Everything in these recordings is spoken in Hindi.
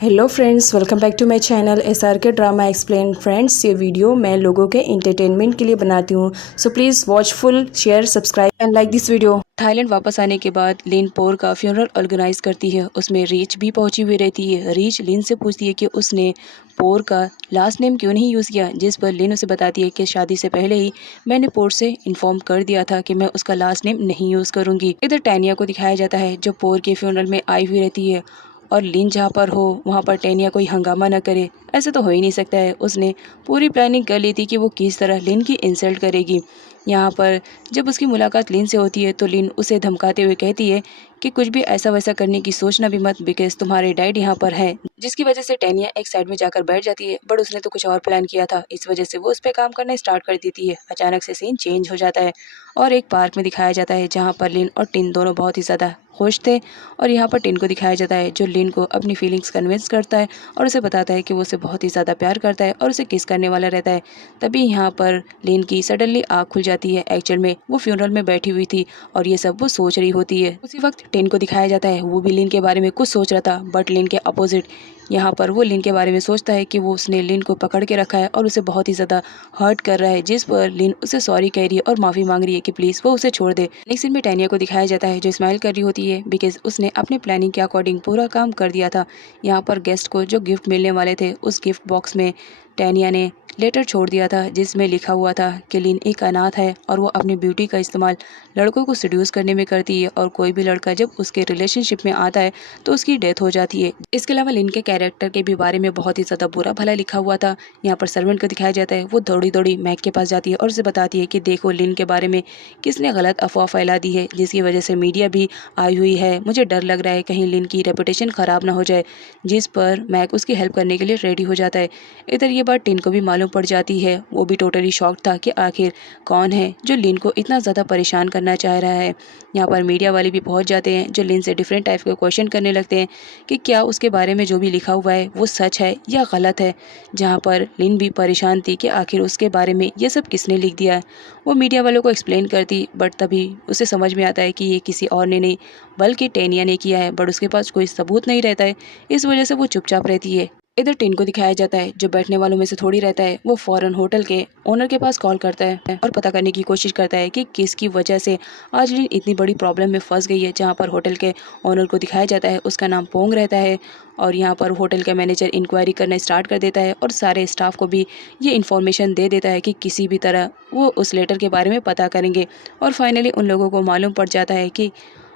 Hello friends, welcome back to my channel SRK drama explain. Friends, ये वीडियो मैं लोगों के एंटरटेनमेंट के लिए बनाती हूँ, so please watch full, share, subscribe and like this video. Thailand वापस आने के बाद लिन पोर का फ्यूनरल ऑर्गेनाइज करती है। उसमें रीच भी पहुंची हुई रहती है। रीच लिन से पूछती है कि उसने पोर का लास्ट नेम क्यों नहीं यूज़ किया, जिस पर लिन उसे बताती है कि शादी से पहले ही मैंने पोर से इन्फॉर्म कर दिया था कि मैं उसका लास्ट नेम नहीं यूज़ करूँगी। इधर टैनिया को दिखाया जाता है जो पोर के फ्यूनरल में आई हुई रहती है और लिन जहाँ पर हो वहाँ पर टैनिया कोई हंगामा न करे। ऐसा तो हो ही नहीं सकता है। उसने पूरी प्लानिंग कर ली थी कि वो किस तरह लिन की इंसल्ट करेगी। यहाँ पर जब उसकी मुलाकात लिन से होती है तो लिन उसे धमकाते हुए कहती है कि कुछ भी ऐसा वैसा करने की सोचना भी मत, बिकॉज तुम्हारे डैड यहाँ पर है। जिसकी वजह से टैनिया एक साइड में जाकर बैठ जाती है, बट उसने तो कुछ और प्लान किया था। इस वजह से वो उस पर काम करना स्टार्ट कर देती है। अचानक से सीन चेंज हो जाता है और एक पार्क में दिखाया जाता है जहाँ पर लिन और टिन दोनों बहुत ही ज़्यादा खुश थे। और यहाँ पर टिन को दिखाया जाता है जो लिन को अपनी फीलिंग्स कन्विंस करता है और उसे बताता है कि वो उसे बहुत ही ज़्यादा प्यार करता है और उसे किस करने वाला रहता है। तभी यहाँ पर लिन की सडनली आँख खुल जाती है। एक्चुअल में वो फ्यूनरल में बैठी हुई थी और ये सब वो सोच रही होती है। उसी वक्त टिन को दिखाया जाता है, वो भी लिन के बारे में कुछ सोच रहा था, बट लिन के अपोजिट। यहाँ पर वो लिन के बारे में सोचता है कि वो उसने लिन को पकड़ के रखा है और उसे बहुत ही ज़्यादा हर्ट कर रहा है, जिस पर लिन उसे सॉरी कह रही है और माफ़ी मांग रही है कि प्लीज़ वो उसे छोड़ दे। नेक्स्ट सीन में टैनिया को दिखाया जाता है जो स्माइल कर रही होती है बिकॉज उसने अपने प्लानिंग के अकॉर्डिंग पूरा काम कर दिया था। यहाँ पर गेस्ट को जो गिफ्ट मिलने वाले थे उस गिफ्ट बॉक्स में टैनिया ने लेटर छोड़ दिया था जिसमें लिखा हुआ था कि लिन एक अनाथ है और वो अपनी ब्यूटी का इस्तेमाल लड़कों को सेड्यूस करने में करती है और कोई भी लड़का जब उसके रिलेशनशिप में आता है तो उसकी डेथ हो जाती है। इसके अलावा लिन के कैरेक्टर के भी बारे में बहुत ही ज़्यादा बुरा भला लिखा हुआ था। यहाँ पर सर्वेंट को दिखाया जाता है, वो दौड़ी दौड़ी मैक के पास जाती है और उसे बताती है कि देखो लिन के बारे में किसने गलत अफवाह फैला दी है, जिसकी वजह से मीडिया भी आई हुई है। मुझे डर लग रहा है कहीं लिन की रेपुटेशन ख़राब ना हो जाए, जिस पर मैक उसकी हेल्प करने के लिए रेडी हो जाता है। इधर ये बात टिन को भी मालूम पड़ जाती है। वो भी टोटली शॉक था कि आखिर कौन है जो लिन को इतना ज़्यादा परेशान करना चाह रहा है। यहाँ पर मीडिया वाले भी पहुँच जाते हैं जो लिन से डिफरेंट टाइप के क्वेश्चन करने लगते हैं कि क्या उसके बारे में जो भी लिखा हुआ है वो सच है या गलत है। जहाँ पर लिन भी परेशान थी कि आखिर उसके बारे में ये सब किसने लिख दिया है। वो मीडिया वालों को एक्सप्लेन करती, बट तभी उसे समझ में आता है कि ये किसी और ने नहीं बल्कि टैनिया ने किया है, बट उसके पास कोई सबूत नहीं रहता है। इस वजह से वो चुपचाप रहती है। इधर टिन को दिखाया जाता है जो बैठने वालों में से थोड़ी रहता है। वो फॉरेन होटल के ओनर के पास कॉल करता है और पता करने की कोशिश करता है कि किसकी वजह से आज लिन इतनी बड़ी प्रॉब्लम में फंस गई है। जहाँ पर होटल के ओनर को दिखाया जाता है, उसका नाम पोंग रहता है। और यहाँ पर होटल का मैनेजर इंक्वायरी करना स्टार्ट कर देता है और सारे स्टाफ को भी ये इन्फॉर्मेशन दे देता है कि किसी भी तरह वो उस लेटर के बारे में पता करेंगे। और फाइनली उन लोगों को मालूम पड़ जाता है कि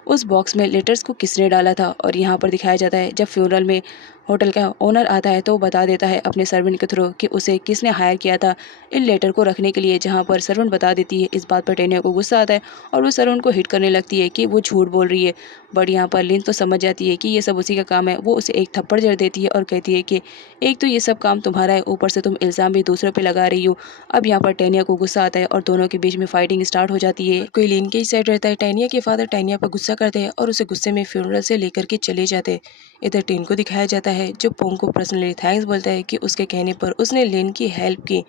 उस बॉक्स में लेटर्स को किसने डाला था। और यहाँ पर दिखाया जाता है जब फ्यूनरल में होटल का ओनर आता है तो वो बता देता है अपने सर्वेंट के थ्रू कि उसे किसने हायर किया था इन लेटर को रखने के लिए। जहाँ पर सर्वेंट बता देती है। इस बात पर टैनिया को गुस्सा आता है और वो सर्वेंट को हिट करने लगती है कि वो झूठ बोल रही है। बट यहाँ पर लिन तो समझ जाती है कि ये सब उसी का काम है। वो उसे एक थप्पड़ जड़ देती है और कहती है कि एक तो ये सब काम तुम्हारा है, ऊपर से तुम इल्ज़ाम भी दूसरों पे लगा रही हो। अब यहाँ पर टैनिया को गुस्सा आता है और दोनों के बीच में फाइटिंग स्टार्ट हो जाती है। कोई लिन के ही साइड रहता है। टैनिया के फादर टैनिया पर गुस्सा करते हैं और उसे गुस्से में फ्यूनरल से लेकर के चले जाते हैं। इधर टिन को दिखाया जाता है जो पोंग को पर्सनली थैंक्स बोलता है कि उसके कहने पर उसने लिन की हेल्प की।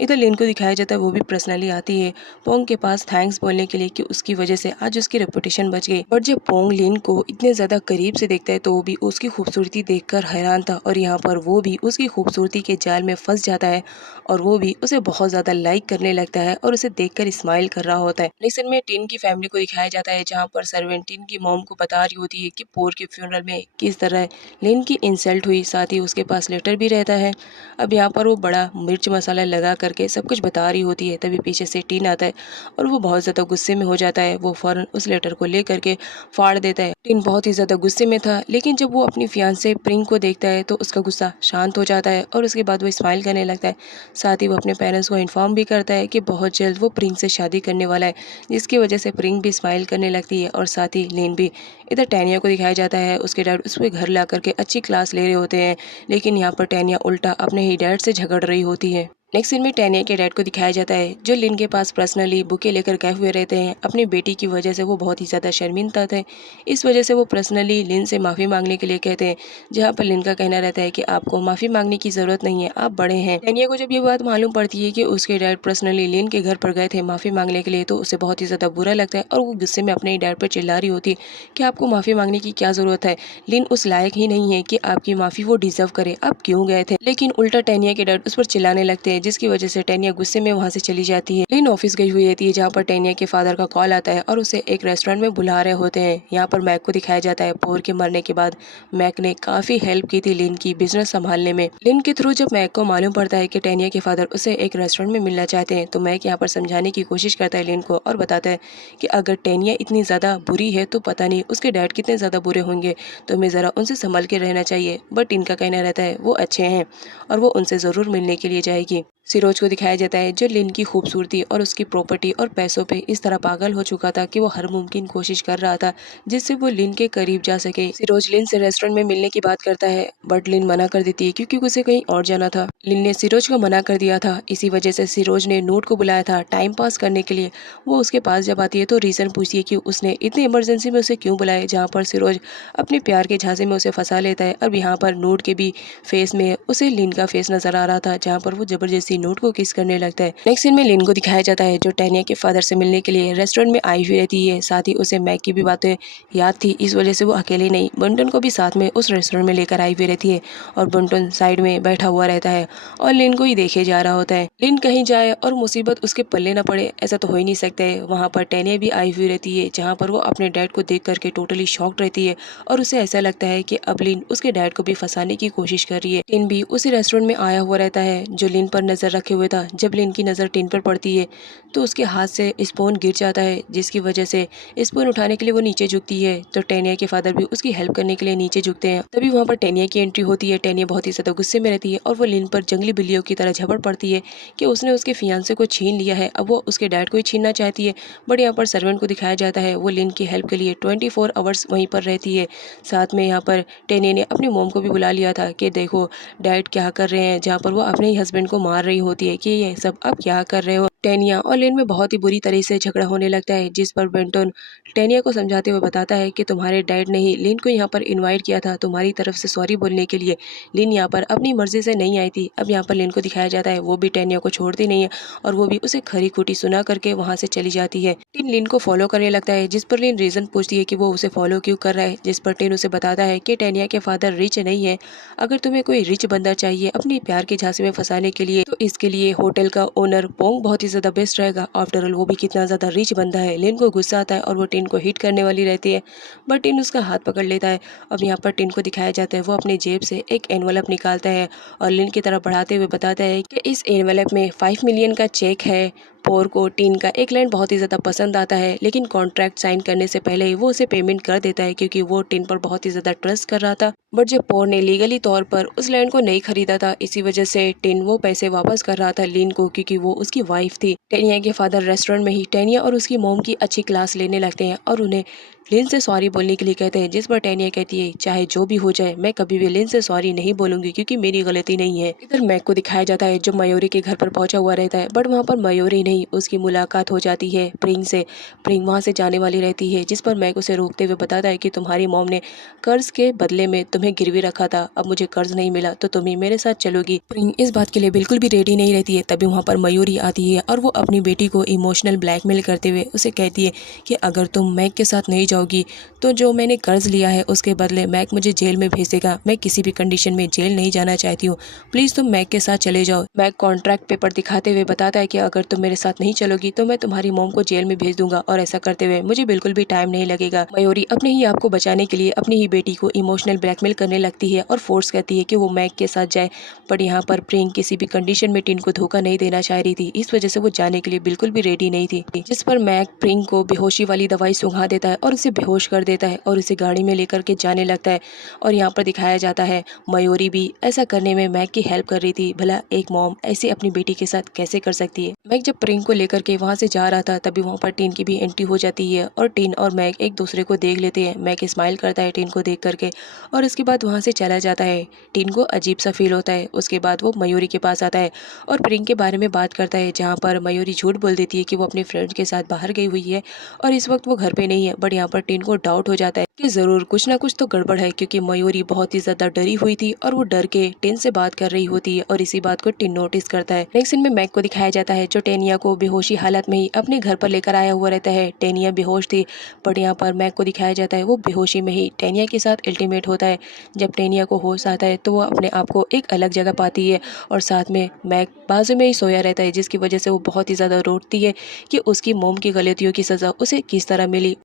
इधर लिन को दिखाया जाता है वो भी पर्सनली आती है पोंग के पास थैंक्स बोलने के लिए कि उसकी वजह से आज उसकी रेपुटेशन बच गई। और जब पोंग लिन को इतने ज़्यादा करीब से देखता है तो वो भी उसकी खूबसूरती देखकर हैरान था और यहाँ पर वो भी उसकी खूबसूरती के जाल में फंस जाता है और वो भी उसे बहुत ज़्यादा लाइक करने लगता है और उसे देखकर स्माइल कर रहा होता है। लेकिन में टिन की फैमिली को दिखाया जाता है जहाँ पर सर्वेंट टिन की मॉम को बता रही होती है कि पोर के फ्यूनरल में किस तरह लिन की इंसल्ट हुई, साथ ही उसके पास लेटर भी रहता है। अब यहाँ पर वो बड़ा मिर्च मसाला लगा करके सब कुछ बता रही होती है। तभी पीछे से टिन आता है और वो बहुत ज़्यादा गुस्से में हो जाता है। वो फ़ौरन उस लेटर को ले करके फाड़ देता है। टिन बहुत ही ज़्यादा गुस्से में था, लेकिन जब वो अपनी फियांसे प्रिंग को देखता है तो उसका गुस्सा शांत हो जाता है और उसके बाद वो स्माइल करने लगता है। साथ ही वो अपने पेरेंट्स को इन्फॉर्म भी करता है कि बहुत जल्द वो प्रिंग से शादी करने वाला है, जिसकी वजह से प्रिंग भी स्माइल करने लगती है और साथ ही लिन भी। इधर टैनिया को दिखाया जाता है उसके डैड उस पर घर ला करके अच्छी क्लास ले रहे होते हैं, लेकिन यहाँ पर टैनिया उल्टा अपने ही डैड से झगड़ रही होती है। नेक्स्ट सीन में टैनिया के डैड को दिखाया जाता है जो लिन के पास पर्सनली बुके लेकर गए हुए रहते हैं। अपनी बेटी की वजह से वो बहुत ही ज़्यादा शर्मिंदा थे। इस वजह से वो पर्सनली लिन से माफ़ी मांगने के लिए कहते हैं, जहाँ पर लिन का कहना रहता है कि आपको माफ़ी मांगने की ज़रूरत नहीं है, आप बड़े हैं। टैनिया को जब ये बात मालूम पड़ती है कि उसके डैड पर्सनली लिन के घर पर गए थे माफ़ी मांगने के लिए, तो उसे बहुत ही ज़्यादा बुरा लगता है और वो गुस्से में अपने डैड पर चिल्ला रही होती है कि आपको माफ़ी मांगने की क्या ज़रूरत है, लिन उस लायक ही नहीं है कि आपकी माफ़ी वो डिजर्व करे, आप क्यों गए थे। लेकिन उल्टा टैनिया के डैड उस पर चिल्लाने लगते हैं, जिसकी वजह से टैनिया गुस्से में वहाँ से चली जाती है। लिन ऑफिस गई हुई रहती है, जहाँ पर टैनिया के फादर का कॉल आता है और उसे एक रेस्टोरेंट में बुला रहे होते हैं। यहाँ पर मैक को दिखाया जाता है। पोर के मरने के बाद मैक ने काफी हेल्प की थी लिन की बिजनेस संभालने में। लिन के थ्रू जब मैक को मालूम पड़ता है कि टैनिया के फादर उसे एक रेस्टोरेंट में मिलना चाहते हैं, तो मैक यहाँ पर समझाने की कोशिश करता है लिन को और बताता है कि अगर टैनिया इतनी ज्यादा बुरी है तो पता नहीं उसके डैड कितने ज्यादा बुरे होंगे, तो हमें जरा उनसे संभल के रहना चाहिए। बट इनका कहना रहता है वो अच्छे हैं और वो उनसे जरूर मिलने के लिए जाएगी। सिरोज को दिखाया जाता है जो लिन की खूबसूरती और उसकी प्रॉपर्टी और पैसों पे इस तरह पागल हो चुका था कि वो हर मुमकिन कोशिश कर रहा था जिससे वो लिन के करीब जा सके। सिरोज लिन से रेस्टोरेंट में मिलने की बात करता है, बट लिन मना कर देती है क्योंकि उसे कहीं और जाना था। लिन ने सिरोज को मना कर दिया था, इसी वजह से सिरोज ने नोट को बुलाया था टाइम पास करने के लिए। वो उसके पास जब आती है तो रीजन पूछती है कि उसने इतनी इमरजेंसी में उसे क्यों बुलाया, जहाँ पर सिरोज अपने प्यार के झांसे में उसे फंसा लेता है। अब यहाँ पर नोट के भी फेस में उसे लिन का फेस नजर आ रहा था, जहाँ पर वो जबरदस्ती नोट को किस करने लगता है। नेक्स्ट सीन में लिन को दिखाया जाता है जो टैनिया के फादर से मिलने के लिए रेस्टोरेंट में आई हुई रहती है। साथ ही उसे मैक की भी बातें याद थी, इस वजह से वो अकेले नहीं बंटन को भी साथ में उस रेस्टोरेंट में लेकर आई हुई रहती है और बंटन साइड में बैठा हुआ रहता है और लिन को ही देखे जा रहा होता है। लिन कहीं जाए और मुसीबत उसके पल्ले न पड़े ऐसा तो हो ही नहीं सकता है। वहाँ पर टैनिया भी आई हुई रहती है, जहाँ पर वो अपने डैड को देख करके टोटली शॉक्ड रहती है और उसे ऐसा लगता है कि अब लिन उसके डैड को भी फंसाने की कोशिश कर रही है। लिन भी उसी रेस्टोरेंट में आया हुआ रहता है जो लिन पर नजर रखे हुए था। जब लिन की नज़र टिन पर पड़ती है तो उसके हाथ से स्पून गिर जाता है, जिसकी वजह से स्पून उठाने के लिए वो नीचे झुकती है। तो टैनिया के फादर भी उसकी हेल्प करने के लिए नीचे झुकते हैं। तभी वहाँ पर टैनिया की एंट्री होती है। टैनिया बहुत ही ज़्यादा गुस्से में रहती है और वो लिन पर जंगली बिल्लियों की तरह झपट पड़ती है कि उसने उसके फियांसे को छीन लिया है, अब वो उसके डैड को ही छीनना चाहती है। बट यहाँ पर सर्वेंट को दिखाया जाता है, वो लिन की हेल्प के लिए 24 आवर्स वहीं पर रहती है। साथ में यहाँ पर टैनिया ने अपनी मोम को भी बुला लिया था कि देखो डैड क्या कर रहे हैं, जहाँ पर वो अपने ही हस्बैंड को मार रही होती है कि ये सब आप क्या कर रहे हो। टैनिया और लिन में बहुत ही बुरी तरह से झगड़ा होने लगता है, जिस पर बेंटन टैनिया को समझाते हुए बताता है कि तुम्हारे डैड ने ही लिन को यहाँ पर इनवाइट किया था तुम्हारी तरफ से सॉरी बोलने के लिए। लिन यहाँ पर अपनी मर्जी से नहीं आई थी। अब यहाँ पर लिन को दिखाया जाता है वो भी टैनिया को छोड़ती नहीं है और वो भी उसे खरी खोटी सुना करके वहाँ से चली जाती है। टिन लिन को फॉलो करने लगता है, जिस पर लिन रीजन पूछती है कि वो उसे फॉलो क्यों कर रहा है, जिस पर टिन उसे बताता है कि टैनिया के फादर रिच नहीं है। अगर तुम्हें कोई रिच बंदा चाहिए अपनी प्यार के झांसे में फंसाने के लिए तो इसके लिए होटल का ओनर पोंग बहुत ही ज्यादा बेस्ट रहेगा। आफ्टर ऑल वो भी कितना ज्यादा रिच बंदा है। लिन को गुस्सा आता है और वो टिन को हिट करने वाली रहती है, बट टिन उसका हाथ पकड़ लेता है। अब यहाँ पर टिन को दिखाया जाता है वो अपनी जेब से एक एनवलप निकालता है और लिन की तरफ बढ़ाते हुए बताता है कि इस एनवलप में 5 मिलियन का चेक है। पोर को टिन का एक लाइन बहुत ही ज़्यादा पसंद आता है, लेकिन कॉन्ट्रैक्ट साइन करने से पहले ही वो उसे पेमेंट कर देता है क्योंकि वो टिन पर बहुत ही ज़्यादा ट्रस्ट कर रहा था। बट जब पोर ने लीगली तौर पर उस लैंड को नहीं खरीदा था, इसी वजह से टिन वो पैसे वापस कर रहा था लिन को, क्योंकि वो उसकी वाइफ थी। टैनिया के फादर रेस्टोरेंट में ही टैनिया और उसकी मोम की अच्छी क्लास लेने लगते हैं और उन्हें लिन से सॉरी बोलने के लिए कहते हैं, जिस पर टैनिया कहती है चाहे जो भी हो जाए मैं कभी भी लिन से सॉरी नहीं बोलूंगी क्योंकि मेरी गलती नहीं है। इधर मैक को दिखाया जाता है जो मयूरी के घर पर पहुंचा हुआ रहता है, बट वहाँ पर मयूरी नहीं उसकी मुलाकात हो जाती है प्रिंग से। प्रिंग वहाँ से जाने वाली रहती है, जिस पर मैक उसे रोकते हुए बताता है कि तुम्हारी मॉम ने कर्ज के बदले में तुम्हें गिरवी रखा था, अब मुझे कर्ज नहीं मिला तो तुम ही मेरे साथ चलोगी। प्रिंग इस बात के लिए बिल्कुल भी रेडी नहीं रहती है। तभी वहाँ पर मयूरी आती है और वो अपनी बेटी को इमोशनल ब्लैकमेल करते हुए उसे कहती है कि अगर तुम मैक के साथ नहीं जाओगी तो जो मैंने कर्ज लिया है उसके बदले मैक मुझे जेल में भेज देगा। मैं किसी भी कंडीशन में जेल नहीं जाना चाहती हूँ, प्लीज तुम मैक के साथ चले जाओ। मैक कॉन्ट्रैक्ट पेपर दिखाते हुए बताता है कि अगर तुम मेरे साथ नहीं चलोगी तो मैं तुम्हारी मॉम को जेल में भेज दूंगा और ऐसा करते हुए मुझे बिल्कुल भी टाइम नहीं लगेगा। मयूरी अपने ही आप को बचाने के लिए अपनी ही बेटी को इमोशनल ब्लैकमेल करने लगती है और फोर्स करती है कि वो मैक के साथ जाए, बट यहाँ पर प्रिंग किसी भी कंडीशन में टिन को धोखा नहीं देना चाह रही थी, इस वजह से वो जाने के लिए बिल्कुल भी रेडी नहीं थी। जिस पर मैक प्रिंग को बेहोशी वाली दवाई सुंघा देता है और उसे बेहोश कर देता है और उसे गाड़ी में लेकर के जाने लगता है। और यहाँ पर दिखाया जाता है मयूरी भी ऐसा करने में मैग की हेल्प कर रही थी। भला एक मॉम ऐसे अपनी बेटी के साथ कैसे कर सकती है। मैग जब प्रिंग को लेकर के वहाँ से जा रहा था तभी वहाँ पर टिन की भी एंट्री हो जाती है और टिन और मैग एक दूसरे को देख लेते हैं। मैग स्माइल करता है टिन को देख करके और उसके बाद वहाँ से चला जाता है। टिन को अजीब सा फील होता है। उसके बाद वो मयूरी के पास आता है और प्रिंग के बारे में बात करता है, जहाँ पर मयूरी झूठ बोल देती है कि वो अपने फ्रेंड्स के साथ बाहर गई हुई है और इस वक्त वो घर पे नहीं है। बट यहाँ पर टिन को डाउट हो जाता है कि ज़रूर कुछ ना कुछ तो गड़बड़ है, क्योंकि मयूरी बहुत ही ज़्यादा डरी हुई थी और वो डर के टिन से बात कर रही होती है और इसी बात को टिन नोटिस करता है। नेक्स्ट सीन में मैग को दिखाया जाता है जो टेनिया को बेहोशी हालत में ही अपने घर पर लेकर आया हुआ रहता है। टेनिया बेहोश थी बट यहाँ पर मैग को दिखाया जाता है वो बेहोशी में ही टेनिया के साथ अल्टीमेट होता है। जब टेनिया को होश आता है तो वो अपने आप को एक अलग जगह पाती है और साथ में मैग बाजू में ही सोया रहता है, जिसकी वजह से वो बहुत ही ज़्यादा रोती है कि उसकी मोम की गलतियों की सज़ा उसे किस तरह मिली।